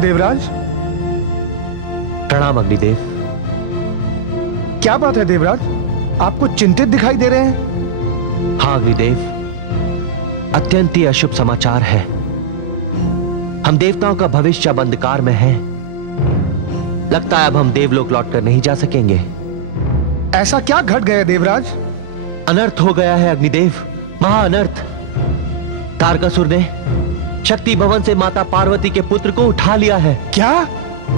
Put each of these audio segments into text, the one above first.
देवराज। प्रणाम अग्निदेव। क्या बात है देवराज, आपको चिंतित दिखाई दे रहे हैं? हाँ अग्निदेव, अत्यंत ही अशुभ समाचार है। हम देवताओं का भविष्य अब अंधकार में है। लगता है अब हम देवलोक लौटकर नहीं जा सकेंगे। ऐसा क्या घट गया देवराज? अनर्थ हो गया है अग्निदेव, महा अनर्थ। तारकासुर ने शक्ति भवन से माता पार्वती के पुत्र को उठा लिया है। क्या?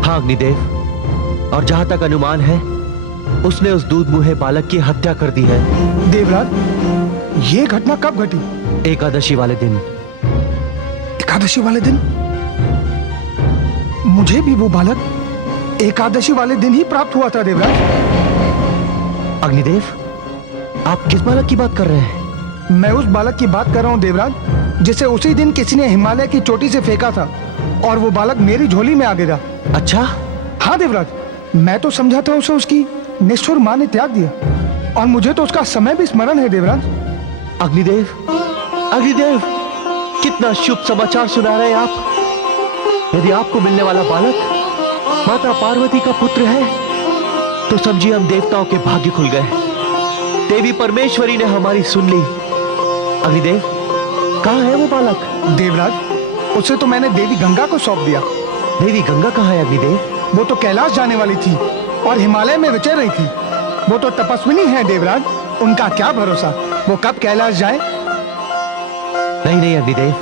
हाँ अग्निदेव, और जहां तक अनुमान है उसने उस दूध मुहे बालक की हत्या कर दी है। देवराज, ये घटना कब घटी? एकादशी वाले दिन। एकादशी वाले दिन? मुझे भी वो बालक एकादशी वाले दिन ही प्राप्त हुआ था देवराज। अग्निदेव, आप किस बालक की बात कर रहे हैं? मैं उस बालक की बात कर रहा हूं देवराज, जिसे उसी दिन किसी ने हिमालय की चोटी से फेंका था और वो बालक मेरी झोली में आ गिरा। अच्छा? हाँ देवराज, मैं तो समझा था उसे उसकी निष्ठुर मां ने त्याग दिया, और मुझे तो उसका समय भी स्मरण है देवराज। अग्निदेव, अग्निदेव, कितना शुभ समाचार सुना रहे हैं आप। यदि आपको मिलने वाला बालक माता पार्वती का पुत्र है तो समझिए हम देवताओं के भाग्य खुल गए। देवी परमेश्वरी ने हमारी सुन ली। अग्निदेव, कहाँ है वो बालक? देवराज, उसे तो मैंने देवी गंगा को सौंप दिया। देवी गंगा कहाँ है अग्निदेव? वो तो कैलाश जाने वाली थी और हिमालय में विचर रही थी। वो तो तपस्विनी है देवराज, उनका क्या भरोसा वो कब कैलाश जाए। नहीं नहीं अग्निदेव,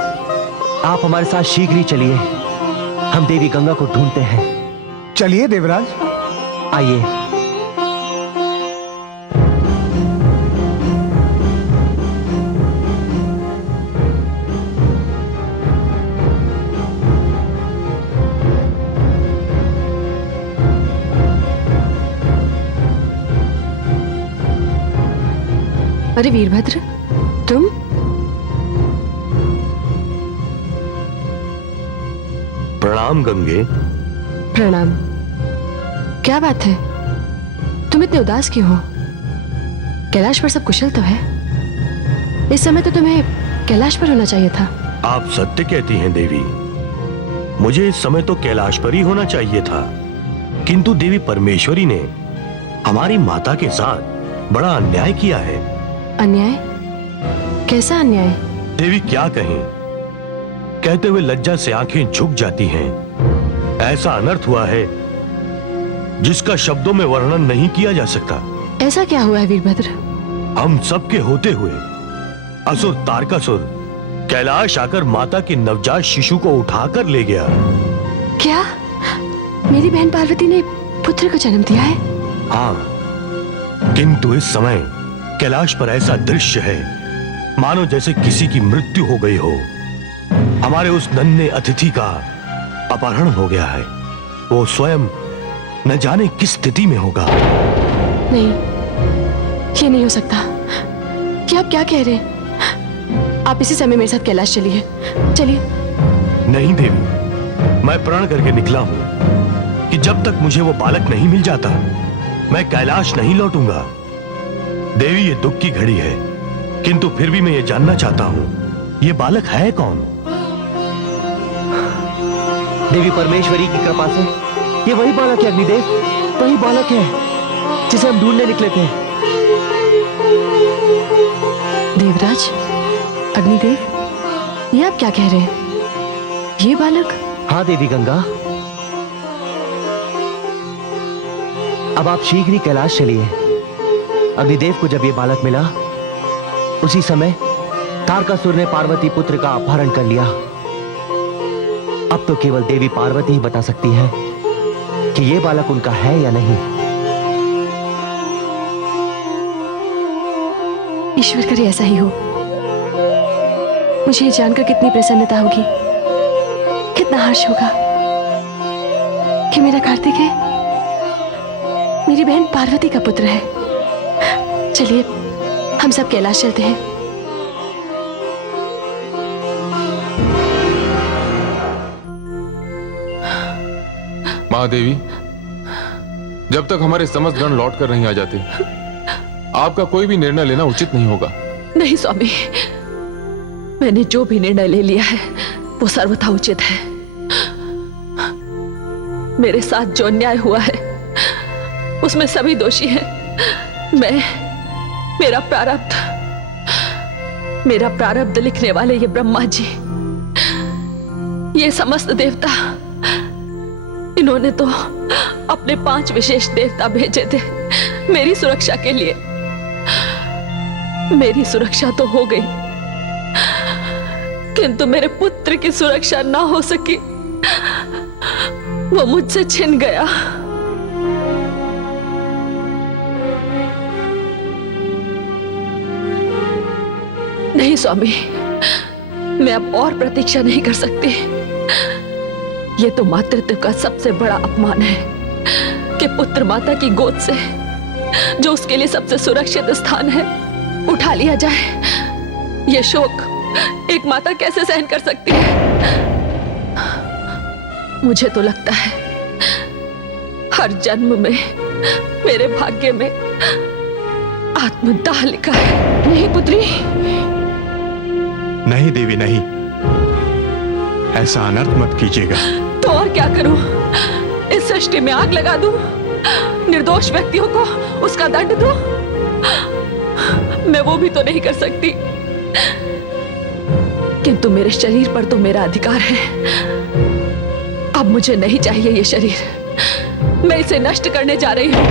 आप हमारे साथ शीघ्र ही चलिए। हम देवी गंगा को ढूंढते हैं। चलिए देवराज, आइए। अरे वीरभद्र, तुम? प्रणाम गंगे। प्रणाम। क्या बात है, तुम इतने उदास क्यों हो? कैलाश पर सब कुशल तो है? इस समय तो तुम्हें कैलाश पर होना चाहिए था। आप सत्य कहती हैं देवी, मुझे इस समय तो कैलाश पर ही होना चाहिए था, किंतु देवी परमेश्वरी ने हमारी माता के साथ बड़ा अन्याय किया है। अन्याय? कैसा अन्याय? देवी क्या कहें, कहते हुए लज्जा से आंखें झुक जाती हैं। ऐसा अनर्थ हुआ है जिसका शब्दों में वर्णन नहीं किया जा सकता। ऐसा क्या हुआ है वीरभद्र? हम सबके होते हुए असुर तारकासुर कैलाश आकर माता के नवजात शिशु को उठाकर ले गया। क्या मेरी बहन पार्वती ने पुत्र को जन्म दिया है? हाँ, किंतु इस समय कैलाश पर ऐसा दृश्य है मानो जैसे किसी की मृत्यु हो गई हो। हमारे उस नन्हे अतिथि का अपहरण हो गया है। वो स्वयं न जाने किस स्थिति में होगा। नहीं, ये नहीं हो सकता। क्या आप क्या कह रहे हैं? आप इसी समय मेरे साथ कैलाश चलिए। चलिए। नहीं देवी, मैं प्रण करके निकला हूं कि जब तक मुझे वो बालक नहीं मिल जाता मैं कैलाश नहीं लौटूंगा। देवी, ये दुख की घड़ी है, किंतु फिर भी मैं ये जानना चाहता हूं, ये बालक है कौन? देवी परमेश्वरी की कृपा से ये वही बालक है अग्निदेव, वही बालक है जिसे हम ढूंढने निकले थे। देवराज, अग्निदेव, ये आप क्या कह रहे हैं? ये बालक? हाँ देवी गंगा, अब आप शीघ्र ही कैलाश चलिए। अग्निदेव को जब ये बालक मिला उसी समय तारकासुर ने पार्वती पुत्र का अपहरण कर लिया। अब तो केवल देवी पार्वती ही बता सकती है कि ये बालक उनका है या नहीं। ईश्वर करे ऐसा ही हो। मुझे ये जानकर कितनी प्रसन्नता होगी, कितना हर्ष होगा कि मेरा कार्तिक है मेरी बहन पार्वती का पुत्र है। चलिए हम सब कैलाश चलते हैं। महादेवी, जब तक हमारे समस्त गण लौट कर नहीं आ जाते आपका कोई भी निर्णय लेना उचित नहीं होगा। नहीं स्वामी, मैंने जो भी निर्णय ले लिया है वो सर्वथा उचित है। मेरे साथ जो अन्याय हुआ है उसमें सभी दोषी हैं। मेरा प्रारब्ध लिखने वाले ये ब्रह्मा जी, ये समस्त देवता, इन्होंने तो अपने 5 विशेष देवता भेजे थे मेरी सुरक्षा के लिए। मेरी सुरक्षा तो हो गई, किंतु मेरे पुत्र की सुरक्षा ना हो सकी। वो मुझसे छिन गया। नहीं स्वामी, मैं अब और प्रतीक्षा नहीं कर सकती। ये तो मातृत्व का सबसे बड़ा अपमान है कि पुत्र माता की गोद से, जो उसके लिए सबसे सुरक्षित स्थान है, उठा लिया जाए। ये शोक एक माता कैसे सहन कर सकती है? मुझे तो लगता है हर जन्म में मेरे भाग्य में आत्मदाह लिखा है। नहीं पुत्री, नहीं देवी नहीं, ऐसा अनर्थ मत कीजिएगा। तो और क्या करूं? इस सृष्टि में आग लगा दूं? निर्दोष व्यक्तियों को उसका दंड दूं? मैं वो भी तो नहीं कर सकती। किंतु मेरे शरीर पर तो मेरा अधिकार है। अब मुझे नहीं चाहिए ये शरीर, मैं इसे नष्ट करने जा रही हूं।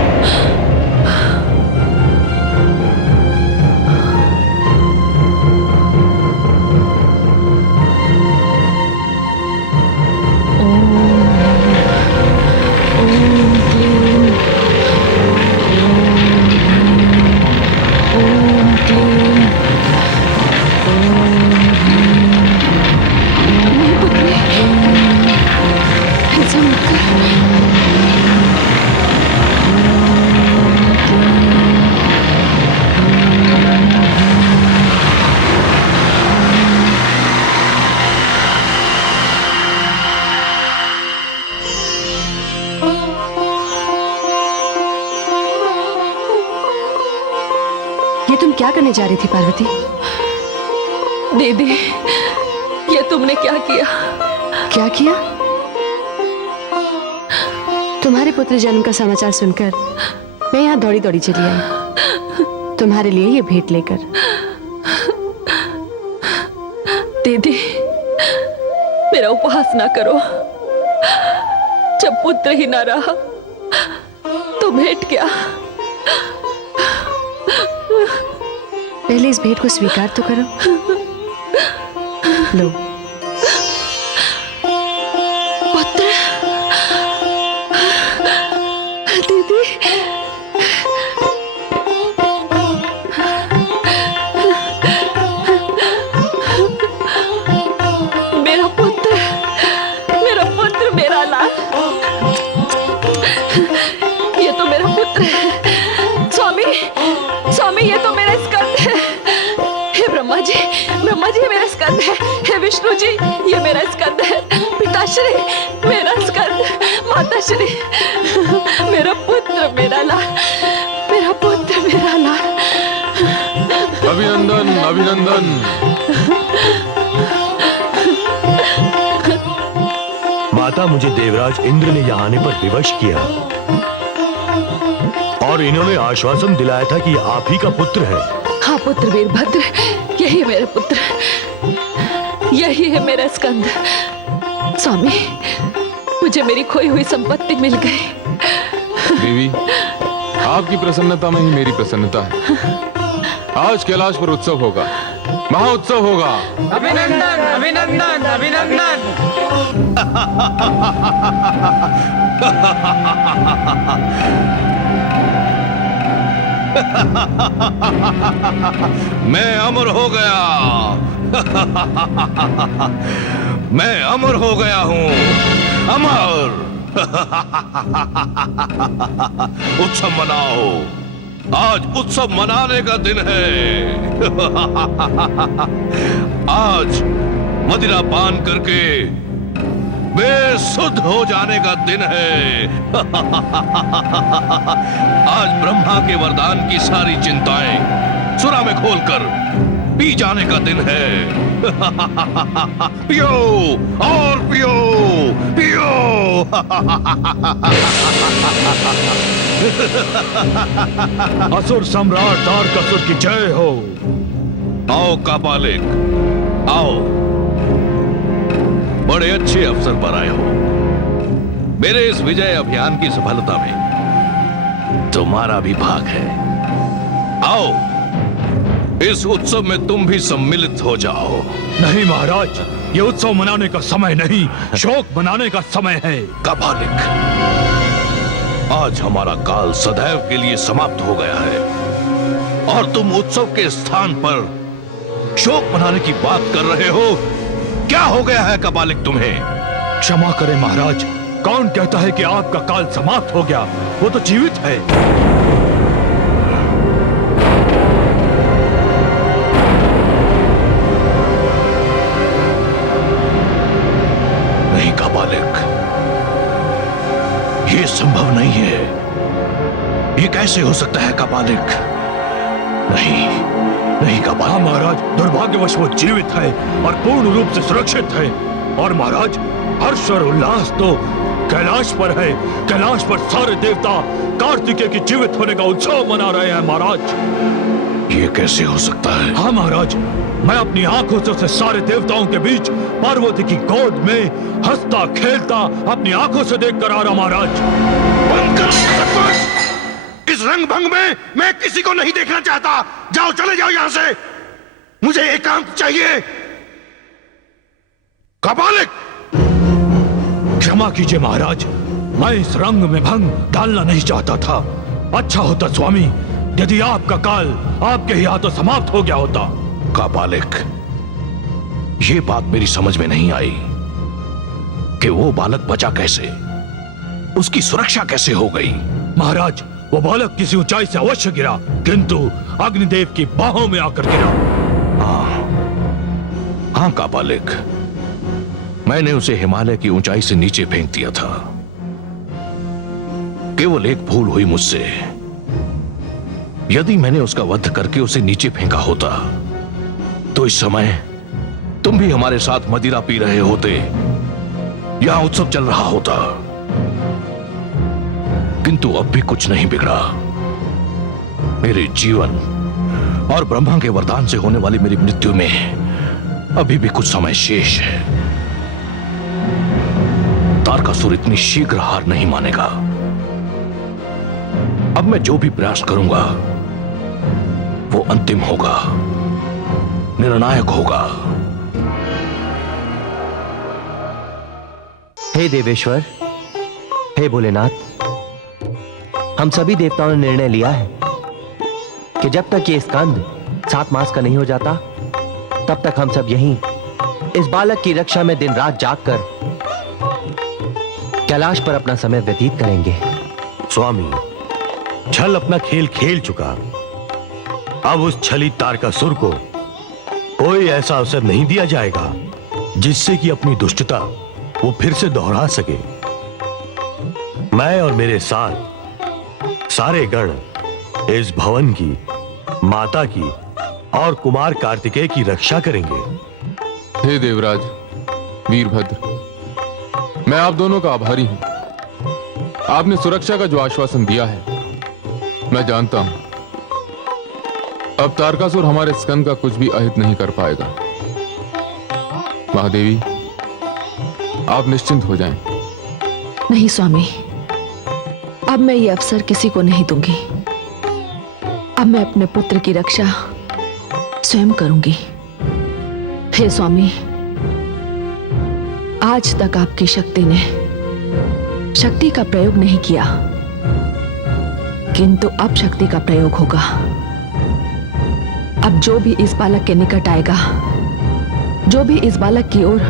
क्या करने जा रही थी पार्वती? दीदी, ये तुमने क्या किया? क्या किया? तुम्हारे पुत्र जन्म का समाचार सुनकर मैं यहाँ दौड़ी दौड़ी चली आई, तुम्हारे लिए ये भेंट लेकर। दीदी, मेरा उपहास ना करो। जब पुत्र ही ना रहा तो भेंट क्या? पहले इस भेंट को स्वीकार तो करो। लो। पुत्र। दीदी, मेरा पुत्र, मेरा लाल, ये तो मेरा पुत्र है। स्वामी, ये तो मेरा स्कंद है। हे ब्रह्मा जी, ये मेरा स्कंद है। हे विष्णु जी, ये मेरा स्कंद है। पिताश्री, मेरा स्कंद। माताश्री, मेरा पुत्र, मेरा लाल, मेरा पुत्र, मेरा लाल। अभिनंदन, अभिनंदन। माता, मुझे देवराज इंद्र ने यहाँ आने पर विवश किया और इन्होंने आश्वासन दिलाया था कि आप ही का पुत्र है। हाँ पुत्र वीरभद्र, यही है मेरा पुत्र, यही है मेरा स्कंद। स्वामी, मुझे मेरी खोई हुई संपत्ति मिल गई। देवी, आपकी प्रसन्नता में ही मेरी प्रसन्नता है। आज कैलाश पर उत्सव होगा, महाउत्सव होगा। अभिनंदन, अभिनंदन, अभिनंदन। मैं अमर हो गया। मैं अमर हो गया हूं, अमर। उत्सव मनाओ, आज उत्सव मनाने का दिन है। आज मदिरा पान करके बेसुध हो जाने का दिन है। आज ब्रह्मा के वरदान की सारी चिंताएं सुरा में खोलकर पी जाने का दिन है। पियो और पियो, पियो। असुर सम्राट तारकासुर की जय हो। आओ कापालिक, आओ। बड़े अच्छे अवसर पर आए हो। मेरे इस विजय अभियान की सफलता में तुम्हारा भी भाग है। आओ, इस उत्सव में तुम भी सम्मिलित हो जाओ। नहीं महाराज, ये उत्सव मनाने का समय नहीं, शोक मनाने का समय है। कापालिक, आज हमारा काल सदैव के लिए समाप्त हो गया है और तुम उत्सव के स्थान पर शोक मनाने की बात कर रहे हो। क्या हो गया है कापालिक तुम्हें? क्षमा करें महाराज, कौन कहता है कि आपका काल समाप्त हो गया? वो तो जीवित है। नहीं कापालिक, ये संभव नहीं है। ये कैसे हो सकता है कापालिक? नहीं, नहीं कापालिक। हाँ महाराज, दुर्भाग्यवश वो जीवित है और पूर्ण रूप से सुरक्षित है। और महाराज, हर्ष और उल्लास तो कैलाश पर है। कैलाश पर सारे देवता कार्तिकेय के जीवित होने का उत्सव मना रहे हैं महाराज। ये कैसे हो सकता है? हाँ महाराज, मैं अपनी आंखों से उसे सारे देवताओं के बीच पार्वती की गोद में हंसता खेलता अपनी आंखों से देख कर आ रहा महाराज। बंद करो ये सब कुछ। इस रंग भंग में मैं किसी को नहीं देखना चाहता। जाओ, चले जाओ यहां से। मुझे एकांत चाहिए। कापालिक, क्षमा कीजिए महाराज, मैं इस रंग में भंग डालना नहीं चाहता था। अच्छा होता स्वामी यदि आपका काल आपके ही हाथों समाप्त हो गया होता। कापालिक, ये बात मेरी समझ में नहीं आई कि वो बालक बचा कैसे, उसकी सुरक्षा कैसे हो गई। महाराज, वो बालक किसी ऊंचाई से अवश्य गिरा, किंतु अग्निदेव की बाहों में आकर गिरा। हाँ कापालिक, मैंने उसे हिमालय की ऊंचाई से नीचे फेंक दिया था। केवल एक भूल हुई मुझसे। यदि मैंने उसका वध करके उसे नीचे फेंका होता तो इस समय तुम भी हमारे साथ मदिरा पी रहे होते, यहां उत्सव चल रहा होता। किंतु अब भी कुछ नहीं बिगड़ा। मेरे जीवन और ब्रह्मा के वरदान से होने वाली मेरी मृत्यु में अभी भी कुछ समय शेष है। तारकासुर इतनी शीघ्र हार नहीं मानेगा। अब मैं जो भी प्रयास करूंगा वो अंतिम होगा, निर्णायक होगा। हे देवेश्वर, हे भोलेनाथ, हम सभी देवताओं ने निर्णय लिया है कि जब तक ये स्कंद 7 मास का नहीं हो जाता तब तक हम सब यहीं इस बालक की रक्षा में दिन रात जागकर कैलाश पर अपना समय व्यतीत करेंगे। स्वामी, छल अपना खेल खेल चुका। अब उस छली तारकासुर को कोई ऐसा अवसर नहीं दिया जाएगा जिससे कि अपनी दुष्टता वो फिर से दोहरा सके। मैं और मेरे साथ सारे गण इस भवन की, माता की और कुमार कार्तिकेय की रक्षा करेंगे। हे देवराज, वीरभद्र, मैं आप दोनों का आभारी हूं। आपने सुरक्षा का जो आश्वासन दिया है मैं जानता हूं अब तारकासुर हमारे स्कंद का कुछ भी अहित नहीं कर पाएगा। महादेवी, आप निश्चिंत हो जाएं। नहीं स्वामी, अब मैं ये अवसर किसी को नहीं दूंगी। अब मैं अपने पुत्र की रक्षा स्वयं करूंगी। हे स्वामी, आज तक आपकी शक्ति ने शक्ति का प्रयोग नहीं किया, किंतु अब शक्ति का प्रयोग होगा। अब जो भी इस बालक के निकट आएगा, जो भी इस बालक की ओर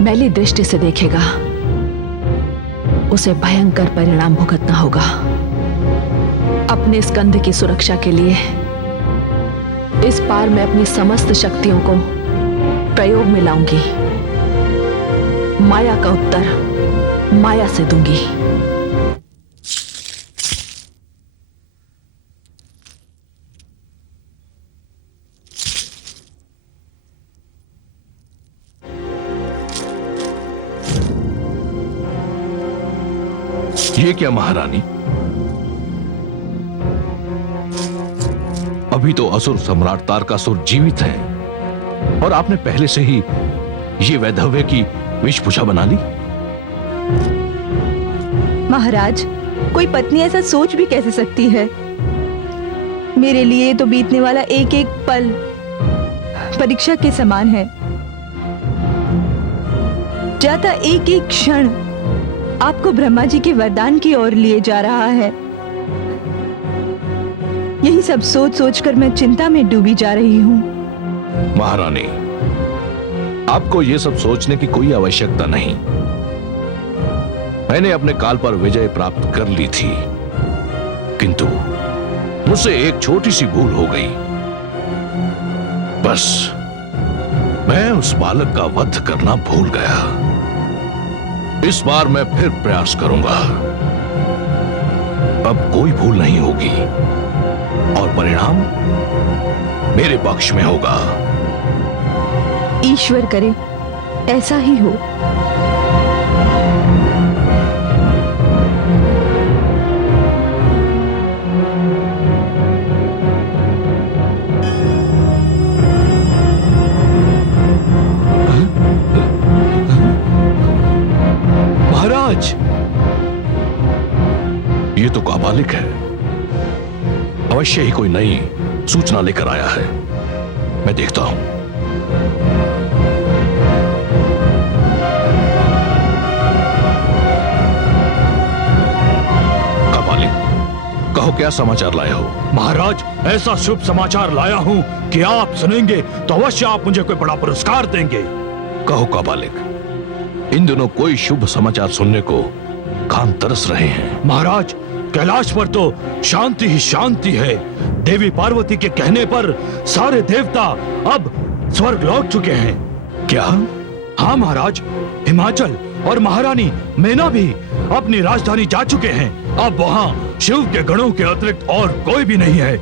मैली दृष्टि से देखेगा, उसे भयंकर परिणाम भुगतना होगा। अपने स्कंद की सुरक्षा के लिए इस बार मैं अपनी समस्त शक्तियों को प्रयोग में लाऊंगी। माया का उत्तर माया से दूंगी। ये क्या महारानी, अभी तो असुर सम्राट तारकासुर जीवित हैं और आपने पहले से ही ये वैधव्य की वेशभूषा बना ली। महाराज, कोई पत्नी ऐसा सोच भी कैसे सकती है? मेरे लिए तो बीतने वाला एक एक पल परीक्षा के समान है। जाता एक एक क्षण आपको ब्रह्मा जी के वरदान की ओर लिए जा रहा है। यही सब सोच सोचकर मैं चिंता में डूबी जा रही हूँ। महारानी, आपको यह सब सोचने की कोई आवश्यकता नहीं। मैंने अपने काल पर विजय प्राप्त कर ली थी, किंतु मुझसे एक छोटी सी भूल हो गई। बस मैं उस बालक का वध करना भूल गया। इस बार मैं फिर प्रयास करूंगा। अब कोई भूल नहीं होगी और परिणाम मेरे पक्ष में होगा। ईश्वर करे ऐसा ही हो। महाराज, ये तो काबालिक है। अवश्य ही कोई नई सूचना लेकर आया है। मैं देखता हूं। काबालिक, कहो क्या समाचार लाए हो? महाराज, ऐसा शुभ समाचार लाया हूं कि आप सुनेंगे तो अवश्य आप मुझे कोई बड़ा पुरस्कार देंगे। कहो काबालिक, इन दिनों कोई शुभ समाचार सुनने को कान तरस रहे हैं। महाराज, कैलाश पर तो शांति ही शांति है। देवी पार्वती के कहने पर सारे देवता अब स्वर्ग लौट चुके हैं। क्या? हाँ महाराज, हिमाचल और महारानी मैना भी अपनी राजधानी जा चुके हैं। अब वहाँ शिव के गणों के अतिरिक्त और कोई भी नहीं है।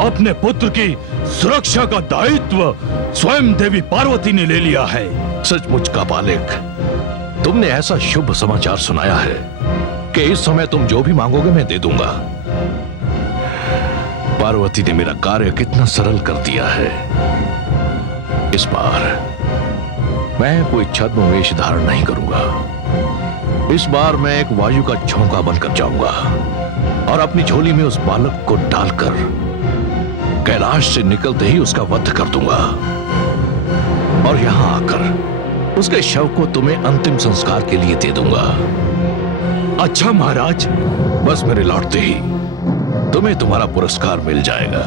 अपने पुत्र की सुरक्षा का दायित्व स्वयं देवी पार्वती ने ले लिया है। सचमुच कापालिक, तुमने ऐसा शुभ समाचार सुनाया है कि इस समय तुम जो भी मांगोगे मैं दे दूंगा। पार्वती ने मेरा कार्य कितना सरल कर दिया है। इस बार मैं कोई छद्म वेश धारण नहीं करूंगा। इस बार मैं एक वायु का झोंका बनकर जाऊंगा और अपनी झोली में उस बालक को डालकर कैलाश से निकलते ही उसका वध कर दूंगा और यहां आकर उसके शव को तुम्हें अंतिम संस्कार के लिए दे दूंगा। अच्छा महाराज, बस मेरे लौटते ही तुम्हें तुम्हारा पुरस्कार मिल जाएगा।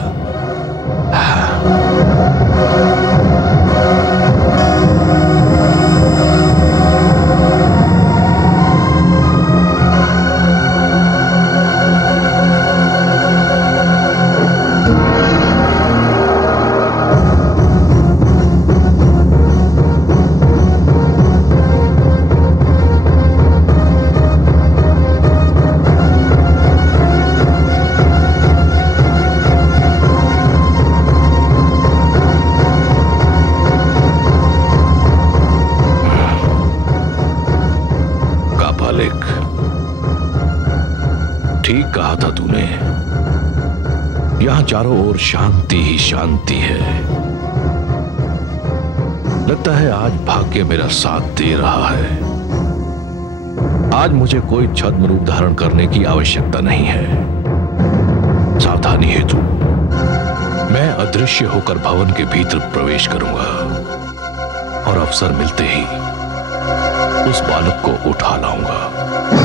ठीक कहा था तूने, यहां चारों ओर शांति ही शांति है। लगता है आज भाग्य मेरा साथ दे रहा है। आज मुझे कोई छद्म रूप धारण करने की आवश्यकता नहीं है। सावधानी हेतु मैं अदृश्य होकर भवन के भीतर प्रवेश करूंगा और अवसर मिलते ही उस बालक को उठा लाऊंगा।